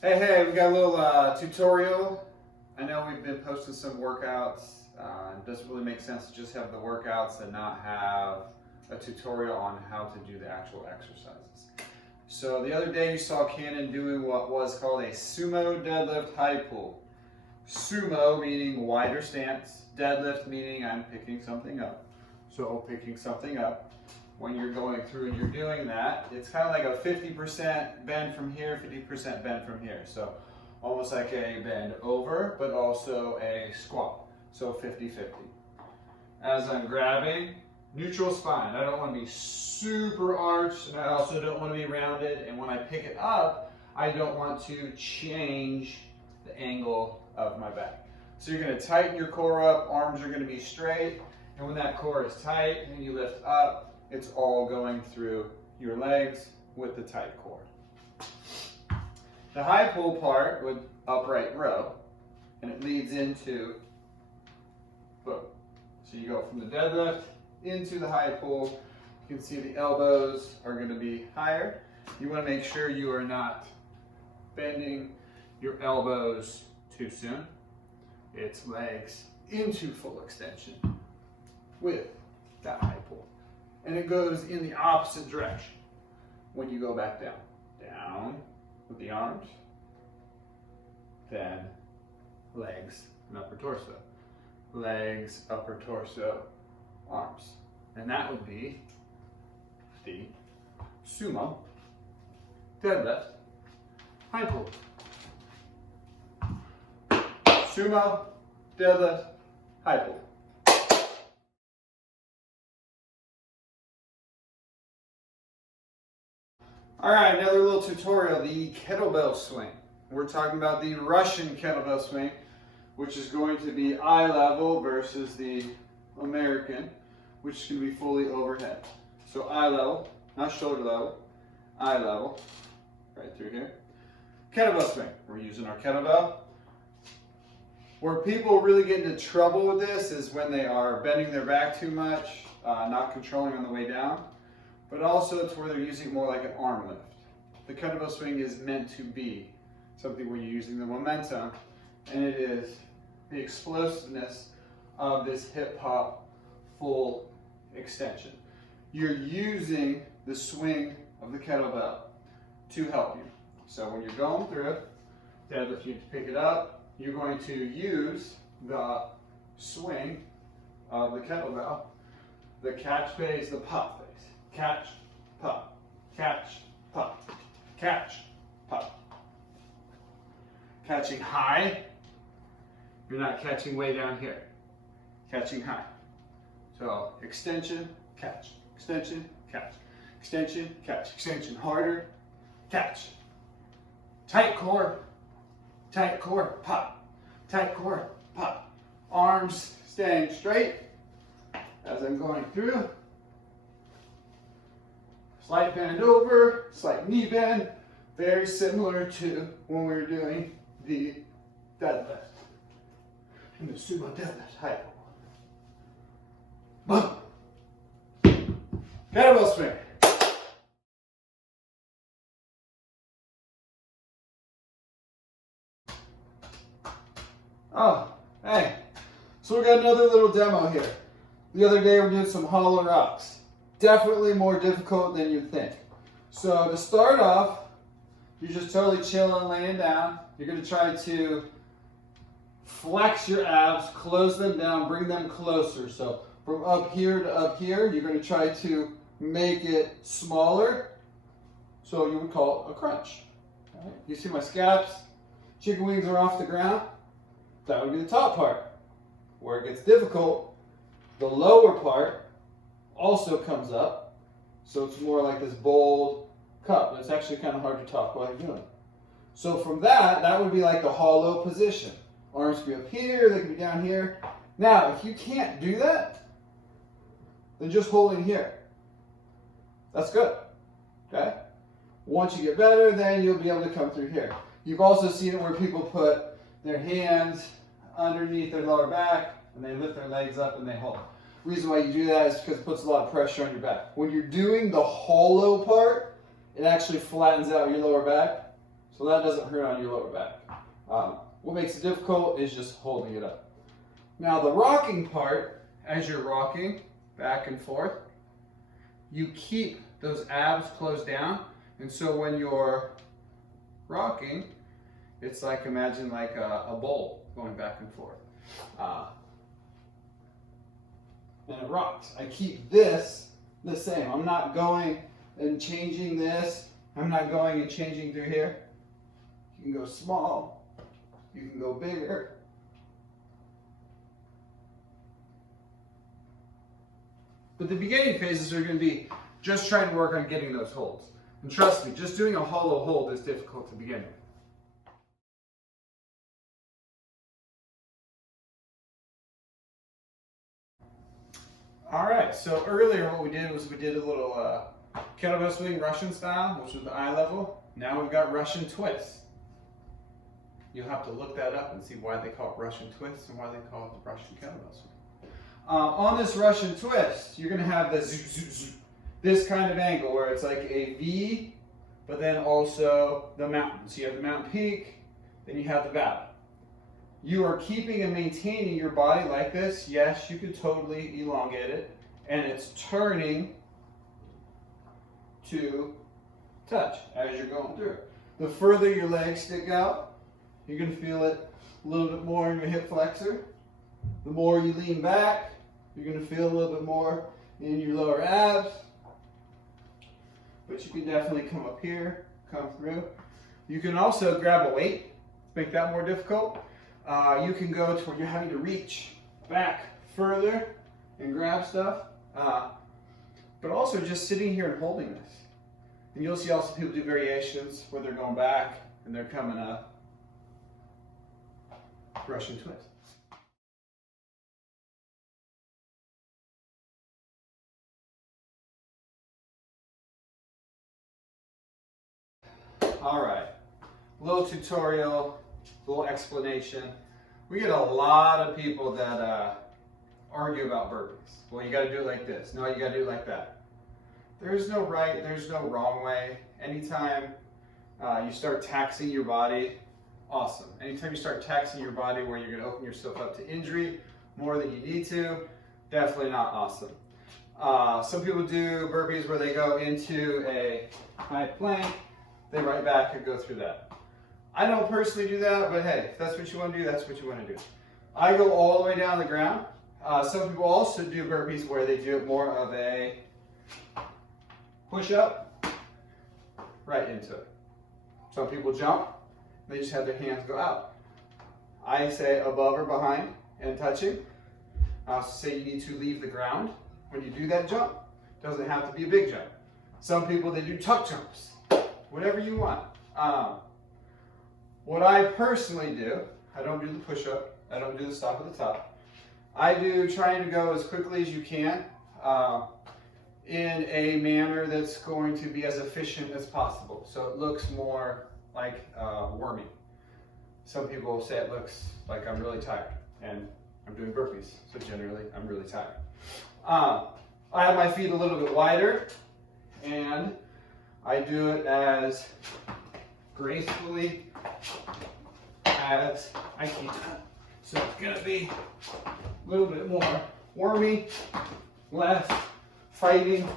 Hey, we got a little tutorial. I know we've been posting some workouts. It doesn't really make sense to just have the workouts and not have a tutorial on how to do the actual exercises. So the other day you saw Cannon doing what was called a sumo deadlift high pull. Sumo meaning wider stance, deadlift meaning I'm picking something up. So picking something up. When you're going through and you're doing that, it's kind of like a 50% bend from here, 50% bend from here. So almost like a bend over, but also a squat. So 50-50. As I'm grabbing, neutral spine. I don't want to be super arched, and I also don't want to be rounded. And when I pick it up, I don't want to change the angle of my back. So you're going to tighten your core up, arms are going to be straight, and when that core is tight and you lift up, it's all going through your legs with the tight core. The high pull part with upright row, and it leads into boom. So you go from the deadlift into the high pull. You can see the elbows are going to be higher. You want to make sure you are not bending your elbows too soon. It's legs into full extension with that high pull. And it goes in the opposite direction when you go back down. Down with the arms, then legs and upper torso. Legs, upper torso, arms. And that would be the sumo deadlift high pull. Sumo deadlift high pull. All right, another little tutorial, the kettlebell swing. We're talking about the Russian kettlebell swing, which is going to be eye level versus the American, which is going to be fully overhead. So eye level, not shoulder level, eye level, right through here. Kettlebell swing, we're using our kettlebell. Where people really get into trouble with this is when they are bending their back too much, not controlling on the way down. But also it's where they're using more like an arm lift. The kettlebell swing is meant to be something where you're using the momentum, and it is the explosiveness of this hip hop full extension. You're using the swing of the kettlebell to help you. So when you're going through it, deadlift, you pick it up, you're going to use the swing of the kettlebell. The catch phase, the pop phase. Catch, pop, catch, pop, catch, pop. Catching high, you're not catching way down here. Catching high. So extension, catch, extension, catch, extension, catch, extension harder, catch. Tight core, pop, tight core, pop. Arms staying straight as I'm going through. Slight bend over, slight knee bend, very similar to when we were doing the deadlift. And the sumo deadlift, high pull. Boom. Kettlebell swing. Oh, hey. So we got another little demo here. The other day we're doing some hollow rocks. Definitely more difficult than you'd think. So to start off, you're just totally chilling, laying down. You're going to try to flex your abs, close them down, bring them closer. So from up here to up here, you're going to try to make it smaller. So you would call it a crunch. All right. You see my scaps? Chicken wings are off the ground. That would be the top part. Where it gets difficult, the lower part also comes up, so it's more like this bold cup. It's actually kind of hard to talk while you're doing it. So from that would be like the hollow position. Arms can be up here, they can be down here. Now, if you can't do that, then just hold in here. That's good, okay? Once you get better, then you'll be able to come through here. You've also seen it where people put their hands underneath their lower back, and they lift their legs up and they hold. The reason why you do that is because it puts a lot of pressure on your back. When you're doing the hollow part, it actually flattens out your lower back. So that doesn't hurt on your lower back. What makes it difficult is just holding it up. Now the rocking part, as you're rocking back and forth, you keep those abs closed down. And so when you're rocking, it's like, imagine like a bowl going back and forth. And it rocks. I keep this the same. I'm not going and changing this. I'm not going and changing through here. You can go small. You can go bigger. But the beginning phases are going to be just trying to work on getting those holds. And trust me, just doing a hollow hold is difficult to begin with. All right, so earlier what we did was we did a little kettlebell swing Russian style, which was the eye level. Now we've got Russian twist. You'll have to look that up and see why they call it Russian twist and why they call it the Russian kettlebell swing. On this Russian twist, you're going to have this kind of angle where it's like a V, but then also the mountain. So you have the mountain peak, then you have the valley. You are keeping and maintaining your body like this. Yes, you could totally elongate it, and it's turning to touch as you're going through it. The further your legs stick out, you're going to feel it a little bit more in your hip flexor. The more you lean back, you're going to feel a little bit more in your lower abs. But you can definitely come up here, come through. You can also grab a weight to make that more difficult. You can go to where you're having to reach back further and grab stuff. But also just sitting here and holding this. And you'll see also people do variations where they're going back and they're coming up. Russian twist. All right, little tutorial, little explanation. We get a lot of people that argue about burpees. Well, you got to do it like this. No, you got to do it like that. There's no right, there's no wrong way. Anytime you start taxing your body, awesome. Anytime you start taxing your body where you're going to open yourself up to injury more than you need to, definitely not awesome. Some people do burpees where they go into a high plank, they right back and go through that. I don't personally do that, but hey, if that's what you want to do, that's what you want to do. I go all the way down the ground. Some people also do burpees where they do it more of a push up, right into it. Some people jump, they just have their hands go out. I say above or behind and touching. I also say you need to leave the ground when you do that jump. It doesn't have to be a big jump. Some people, they do tuck jumps. Whatever you want. What I personally do, I don't do the push-up, I don't do the stop at the top. I do trying to go as quickly as you can in a manner that's going to be as efficient as possible. So it looks more like wormy. Some people say it looks like I'm really tired, and I'm doing burpees, so generally I'm really tired. I have my feet a little bit wider, and I do it as gracefully as I can. So it's going to be a little bit more wormy, less fighting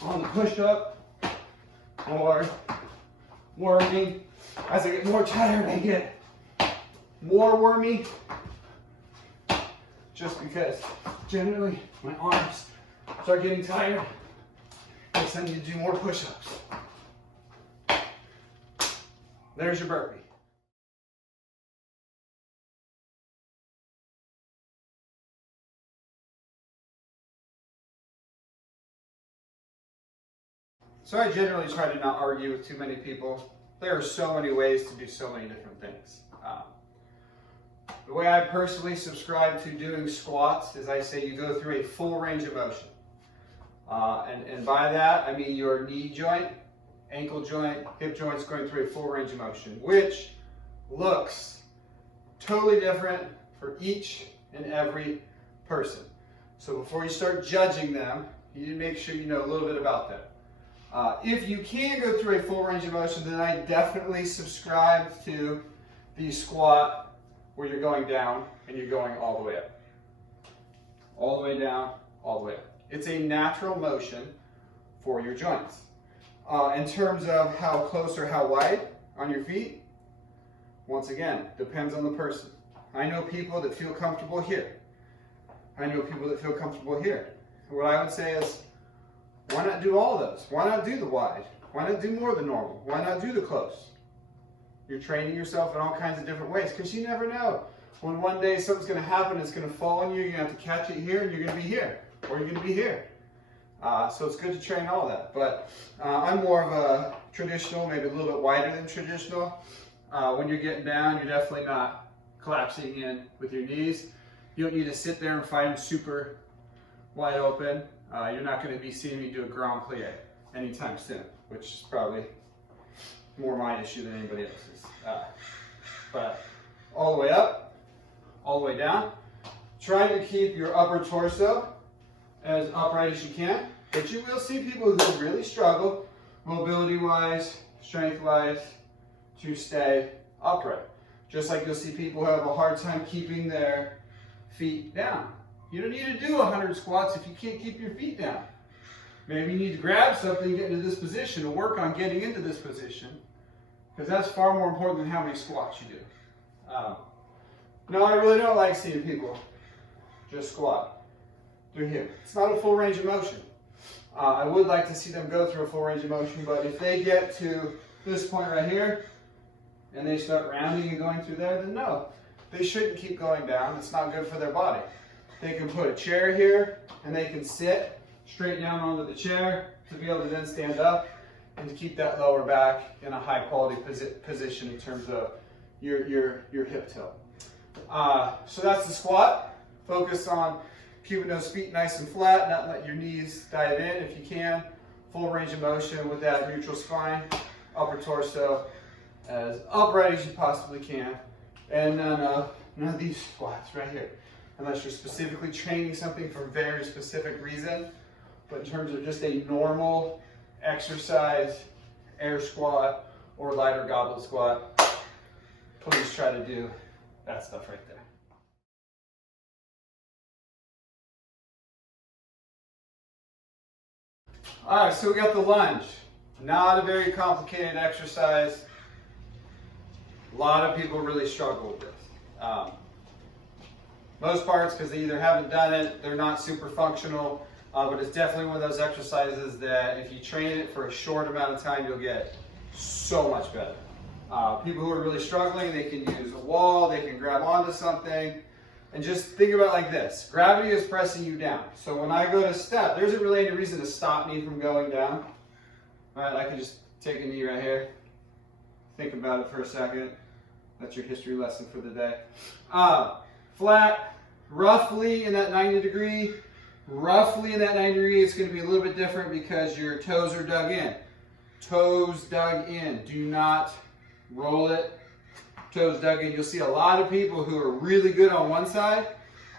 on the push-up, or wormy. As I get more tired, I get more wormy, just because generally my arms start getting tired. I need to do more push-ups. There's your burpee. So I generally try to not argue with too many people. There are so many ways to do so many different things. The way I personally subscribe to doing squats is I say you go through a full range of motion. And by that, I mean your knee joint, ankle joint, hip joints going through a full range of motion, which looks totally different for each and every person. So before you start judging them, you need to make sure you know a little bit about them. If you can go through a full range of motion, then I definitely subscribe to the squat where you're going down and you're going all the way up. All the way down, all the way up. It's a natural motion for your joints. In terms of how close or how wide on your feet, once again, depends on the person. I know people that feel comfortable here. I know people that feel comfortable here. What I would say is, why not do all those? Why not do the wide? Why not do more than normal? Why not do the close? You're training yourself in all kinds of different ways because you never know. When one day something's going to happen, it's going to fall on you, you're going to have to catch it here and you're going to be here. Or you're going to be here. So it's good to train all that. But I'm more of a traditional, maybe a little bit wider than traditional. When you're getting down, you're definitely not collapsing in with your knees. You don't need to sit there and fight them super wide open. You're not going to be seeing me do a grand plie anytime soon, which is probably more my issue than anybody else's. But all the way up, all the way down. Try to keep your upper torso as upright as you can, but you will see people who really struggle, mobility-wise, strength-wise, to stay upright. Just like you'll see people who have a hard time keeping their feet down. You don't need to do 100 squats if you can't keep your feet down. Maybe you need to grab something and get into this position and work on getting into this position, because that's far more important than how many squats you do. No, I really don't like seeing people just squat through here. It's not a full range of motion. I would like to see them go through a full range of motion, but if they get to this point right here and they start rounding and going through there, then no, they shouldn't keep going down. It's not good for their body. They can put a chair here and they can sit straight down onto the chair to be able to then stand up and to keep that lower back in a high quality position in terms of your hip tilt. So that's the squat. Focus on keeping those feet nice and flat, not let your knees dive in if you can. Full range of motion with that neutral spine, upper torso as upright as you possibly can. And none of these squats right here, unless you're specifically training something for a very specific reason. But in terms of just a normal exercise, air squat or lighter goblet squat, please try to do that stuff right there. All right, so we got the lunge. Not a very complicated exercise. A lot of people really struggle with this. Most parts because they either haven't done it, they're not super functional, but it's definitely one of those exercises that if you train it for a short amount of time, you'll get so much better. People who are really struggling, they can use a wall, they can grab onto something, and just think about it like this. Gravity is pressing you down. So when I go to step, there isn't really any reason to stop me from going down. All right, I can just take a knee right here. Think about it for a second. That's your history lesson for the day. Flat, roughly in that 90 degree. Roughly in that 90 degree, it's going to be a little bit different because your toes are dug in. Toes dug in. Do not roll it. Toes dug in. You'll see a lot of people who are really good on one side,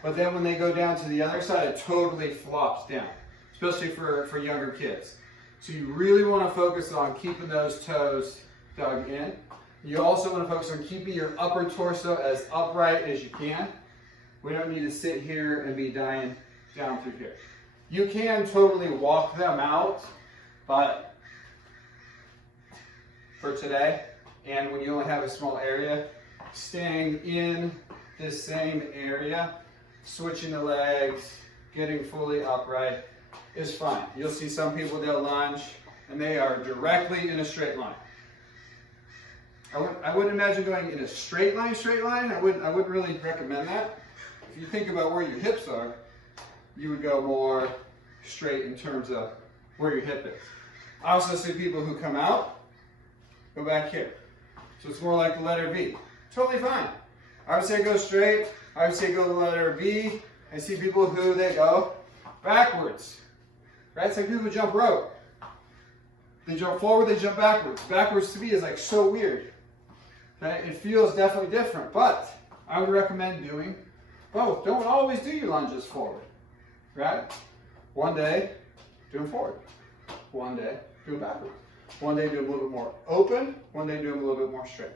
but then when they go down to the other side, it totally flops down, especially for younger kids. So you really want to focus on keeping those toes dug in. You also want to focus on keeping your upper torso as upright as you can. We don't need to sit here and be dying down through here. You can totally walk them out, but for today, and when you only have a small area, staying in this same area, switching the legs, getting fully upright is fine. You'll see some people, they'll lunge, and they are directly in a straight line. I wouldn't imagine going in a straight line. I wouldn't really recommend that. If you think about where your hips are, you would go more straight in terms of where your hip is. I also see people who come out, go back here. So it's more like the letter V. Totally fine. I would say go straight. I would say go the letter V. I see people who they go backwards. Right? It's like people who jump rope. They jump forward, they jump backwards. Backwards to me is like so weird. Okay? It feels definitely different, but I would recommend doing both. Don't always do your lunges forward. Right? One day, do them forward. One day, do them backwards. One day do them a little bit more open, one day do them a little bit more straight.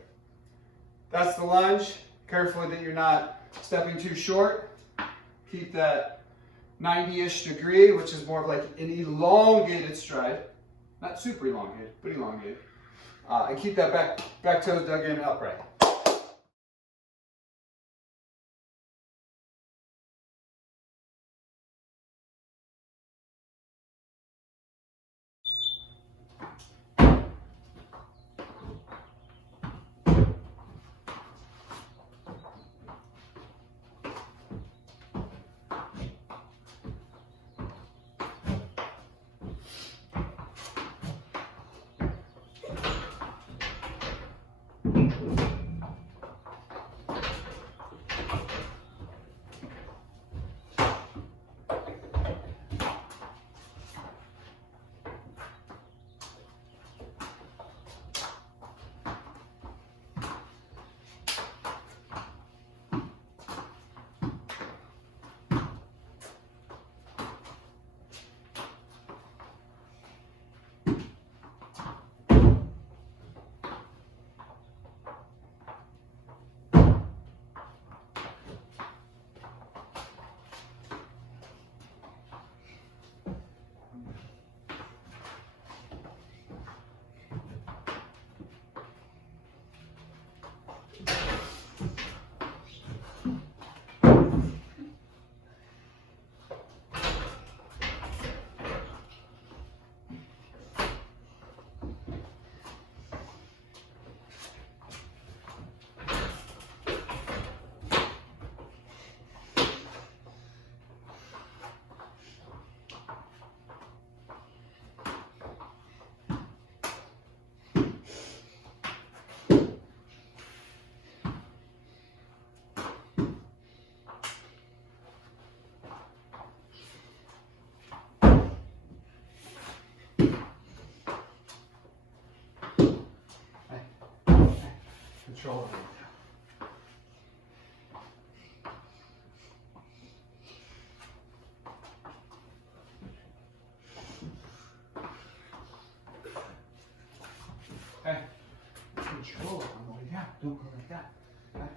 That's the lunge. Carefully that you're not stepping too short. Keep that 90-ish degree, which is more of like an elongated stride. Not super elongated, but elongated. And keep that back toes dug in upright. Control it. Okay. Control it on the way down. Don't go like that. Okay.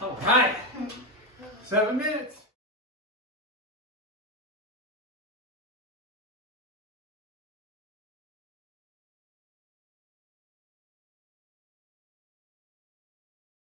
All right, 7 minutes.